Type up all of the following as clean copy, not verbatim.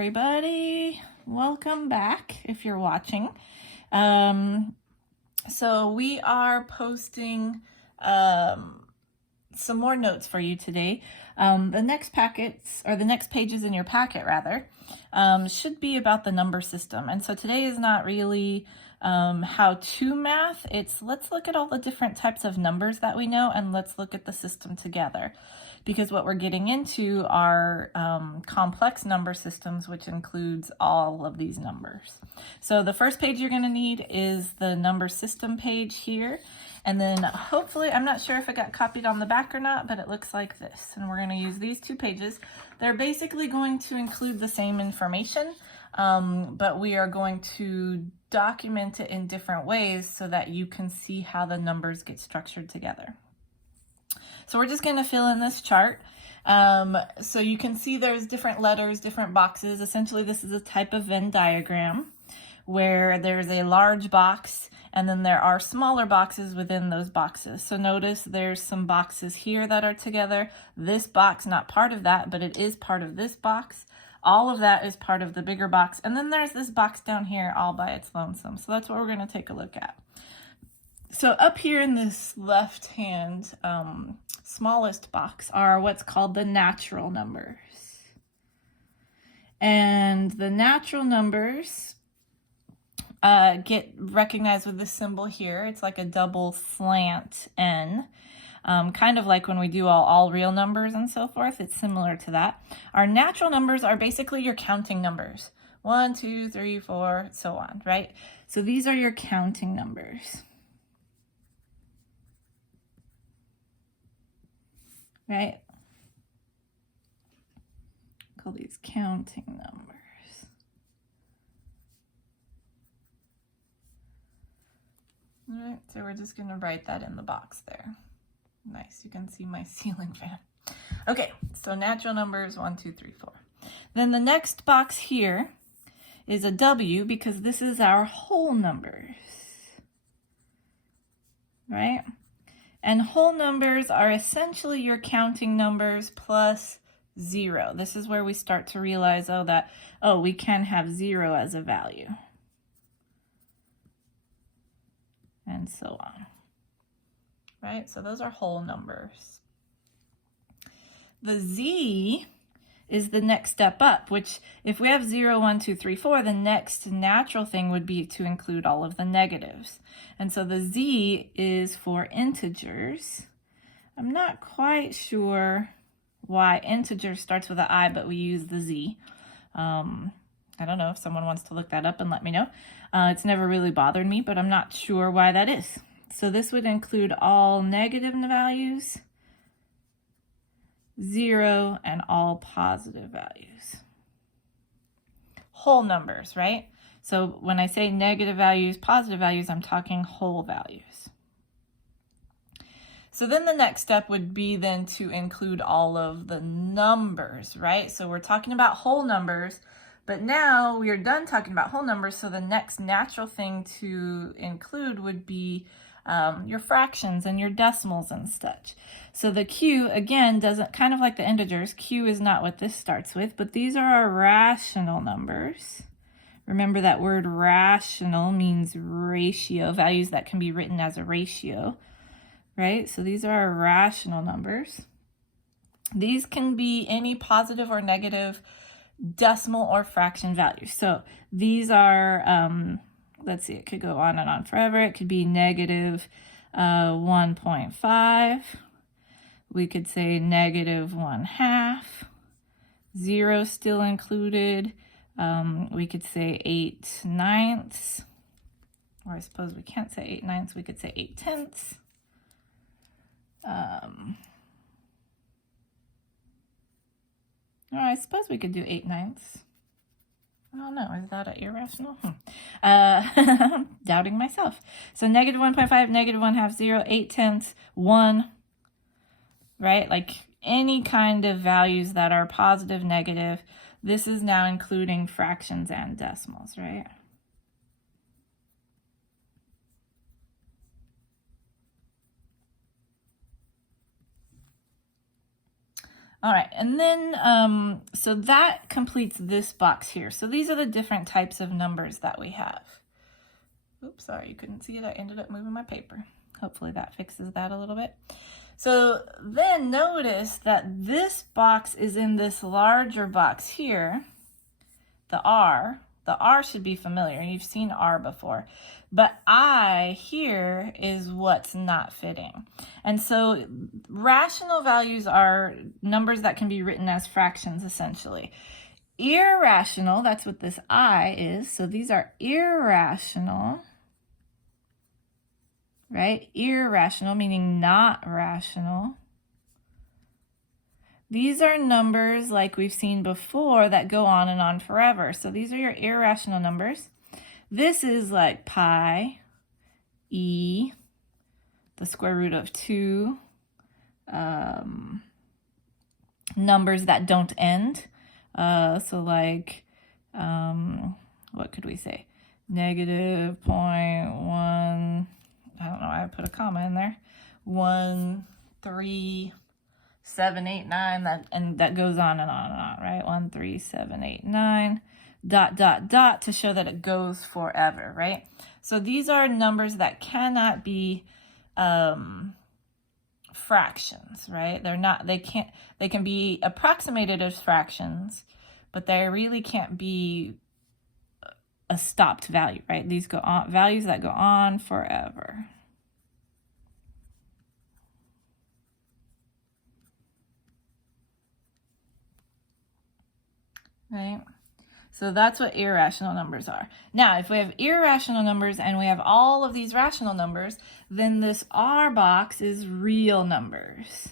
everybody. Welcome back if you're watching. So we are posting some more notes for you today. The next packets, or the next pages in your packet rather, should be about the number system. And so today is not really how-to math. It's let's look at all the different types of numbers that we know and let's look at the system together. Because what we're getting into are complex number systems, which includes all of these numbers. So the first page you're going to need is the number system page here. And then hopefully, I'm not sure if it got copied on the back or not, but it looks like this. And we're going to use these two pages. They're basically going to include the same information, but we are going to document it in different ways so that you can see how the numbers get structured together. So we're just going to fill in this chart. So you can see there's different letters, different boxes. Essentially, this is a type of Venn diagram where there's a large box and then there are smaller boxes within those boxes. So notice there's some boxes here that are together. This box, not part of that, but it is part of this box. All of that is part of the bigger box. And then there's this box down here all by its lonesome. So that's what we're going to take a look at. So up here in this left-hand smallest box are what's called the natural numbers. And the natural numbers get recognized with this symbol here. It's like a double slant N, kind of like when we do all real numbers and so forth. It's similar to that. Our natural numbers are basically your counting numbers. 1, 2, 3, 4, so on, right? So these are your counting numbers. Right? Call these counting numbers. All right, so we're just going to write that in the box there. Nice, you can see my ceiling fan. Okay, so natural numbers 1, 2, 3, 4. Then the next box here is a W because this is our whole numbers. Right? And whole numbers are essentially your counting numbers plus 0. This is where we start to realize, we can have 0 as a value. And so on. Right? So those are whole numbers. The Z is the next step up, which if we have 0, 1, 2, 3, 4, the next natural thing would be to include all of the negatives. And so the Z is for integers. I'm not quite sure why integer starts with an I, but we use the Z. I don't know if someone wants to look that up and let me know. It's never really bothered me, but I'm not sure why that is. So this would include all negative values, 0, and all positive values. Whole numbers, right? So when I say negative values, positive values, I'm talking whole values. So then the next step would be then to include all of the numbers, right? So we're talking about whole numbers, but now we are done talking about whole numbers, so the next natural thing to include would be your fractions and your decimals and such. So the Q, again, doesn't, kind of like the integers, Q is not what this starts with, but these are our rational numbers. Remember that word rational means ratio, values that can be written as a ratio, right? So these are our rational numbers. These can be any positive or negative decimal or fraction values. So these are, let's see, it could go on and on forever. It could be negative 1.5. We could say negative 1/2. 0 still included. We could say 8/9. Or I suppose we can't say 8/9. We could say 8/10. Or I suppose we could do 8/9. I don't know, is that irrational? Doubting myself. So negative 1.5, negative 1/2, 0, 8/10, 1, right? Like any kind of values that are positive, negative. This is now including fractions and decimals, right? All right, and then, so that completes this box here. So these are the different types of numbers that we have. Oops, sorry, you couldn't see it. I ended up moving my paper. Hopefully that fixes that a little bit. So then notice that this box is in this larger box here, the R. The R should be familiar. You've seen R before. But I here is what's not fitting. And so rational values are numbers that can be written as fractions, essentially. Irrational, that's what this I is. So these are irrational, right? Irrational, meaning not rational. These are numbers like we've seen before that go on and on forever. So these are your irrational numbers. This is like pi, e, the square root of 2, numbers that don't end. So like, what could we say? Negative 0.1, I don't know, I put a comma in there. 1, 3, 7, 8, 9, and that goes on and on and on, right? 1, 3, 7, 8, 9, dot, dot, dot, to show that it goes forever, right? So these are numbers that cannot be fractions, right? They can be approximated as fractions, but they really can't be a stopped value, right? These go on, values that go on forever. Right? So that's what irrational numbers are. Now, if we have irrational numbers and we have all of these rational numbers, then this R box is real numbers.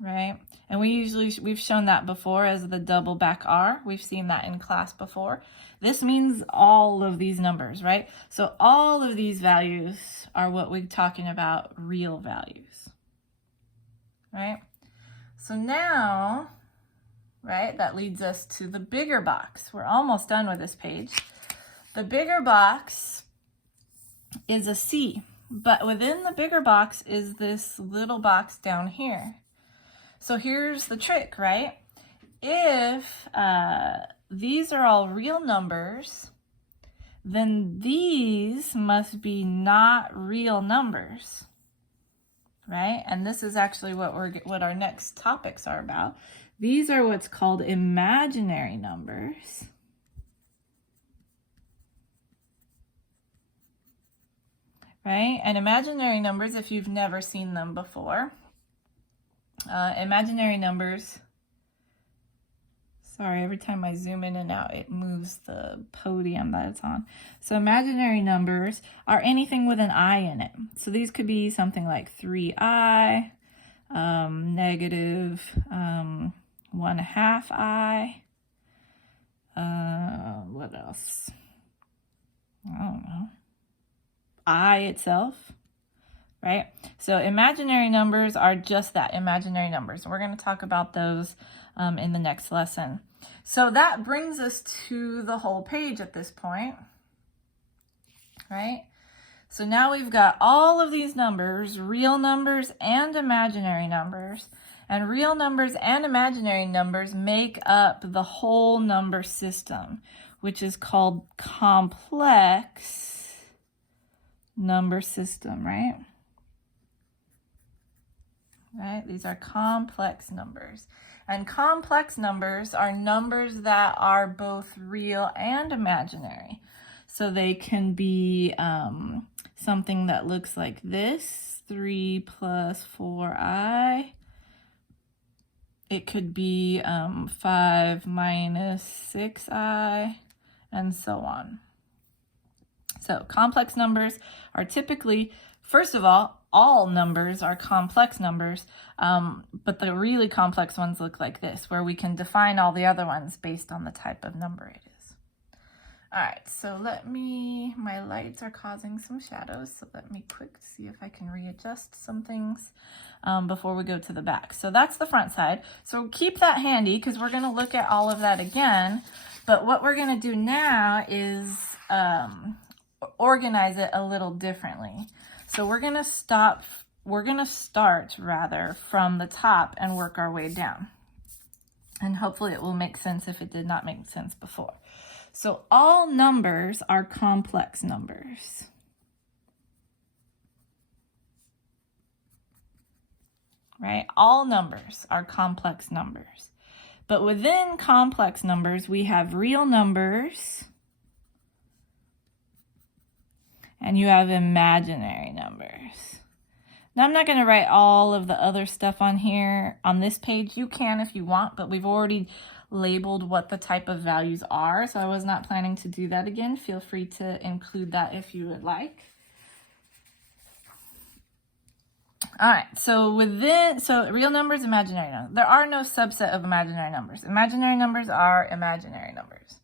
Right? And we've shown that before as the double back R. We've seen that in class before. This means all of these numbers, right? So all of these values are what we're talking about, real values. Right? So now, right, that leads us to the bigger box. We're almost done with this page. The bigger box is a C, but within the bigger box is this little box down here. So here's the trick, right? If these are all real numbers, then these must be not real numbers, right? And this is actually what our next topics are about. These are what's called imaginary numbers. Right? And imaginary numbers, if you've never seen them before, imaginary numbers, sorry, every time I zoom in and out, it moves the podium that it's on. So imaginary numbers are anything with an I in it. So these could be something like 3i, negative 1/2 I. What else? I don't know. I itself, right? So imaginary numbers are just that, imaginary numbers. We're going to talk about those in the next lesson. So that brings us to the whole page at this point, right? So now we've got all of these numbers, real numbers and imaginary numbers. And real numbers and imaginary numbers make up the whole number system, which is called complex number system, right? Right? These are complex numbers. And complex numbers are numbers that are both real and imaginary. So they can be something that looks like this, 3 plus 4i. It could be 5 minus 6i, and so on. So complex numbers are typically, first of all numbers are complex numbers, but the really complex ones look like this, where we can define all the other ones based on the type of number it is. All right, so my lights are causing some shadows, so let me quick see if I can readjust some things before we go to the back. So that's the front side. So keep that handy because we're going to look at all of that again. But what we're going to do now is organize it a little differently. So we're going to stop we're going to start rather from the top and work our way down. And hopefully it will make sense if it did not make sense before. So all numbers are complex numbers. Right? All numbers are complex numbers. But within complex numbers, we have real numbers and you have imaginary numbers. Now, I'm not going to write all of the other stuff on here on this page. You can if you want, but we've already labeled what the type of values are, so I was not planning to do that again. Feel free to include that if you would like. All right, so real numbers, imaginary numbers. There are no subset of imaginary numbers. Imaginary numbers are imaginary numbers.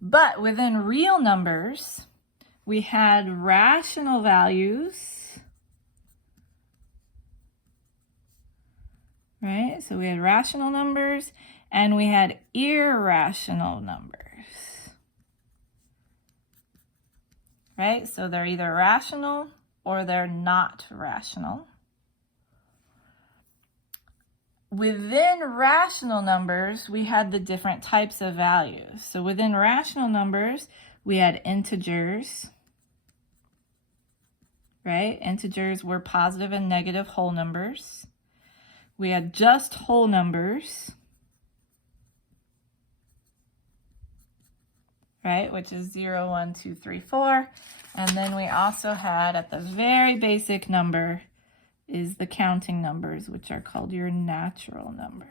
But within real numbers, we had rational values, right? So we had rational numbers and we had irrational numbers, right? So they're either rational or they're not rational. Within rational numbers, we had the different types of values. So within rational numbers, we had integers, right? Integers were positive and negative whole numbers. We had just whole numbers, right? Which is 0, 1, 2, 3, 4. And then we also had at the very basic number is the counting numbers, which are called your natural numbers.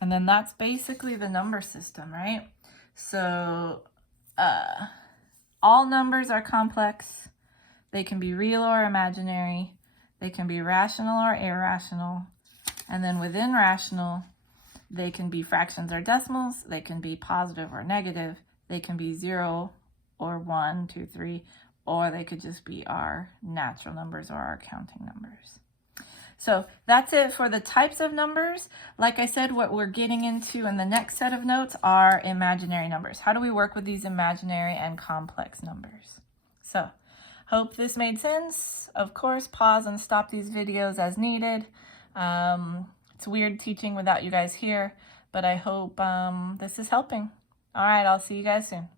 And then that's basically the number system, right? So all numbers are complex. They can be real or imaginary. They can be rational or irrational. And then within rational, they can be fractions or decimals. They can be positive or negative. They can be 0 or 1, 2, 3, or they could just be our natural numbers or our counting numbers. So that's it for the types of numbers. Like I said, what we're getting into in the next set of notes are imaginary numbers. How do we work with these imaginary and complex numbers? So, hope this made sense. Of course, pause and stop these videos as needed. It's weird teaching without you guys here, but I hope this is helping. All right, I'll see you guys soon.